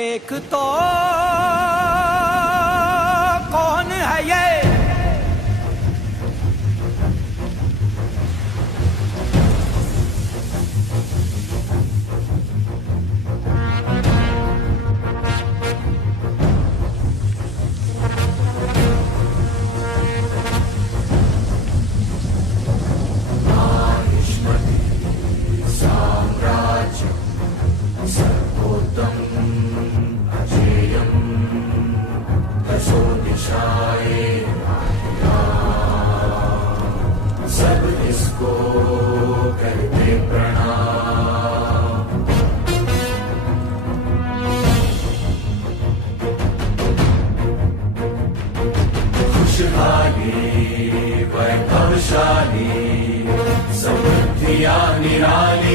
एक तो कौन है ये सब इसको करते प्रणाम। खुशहाली वैभवशाली समृद्धियां निराली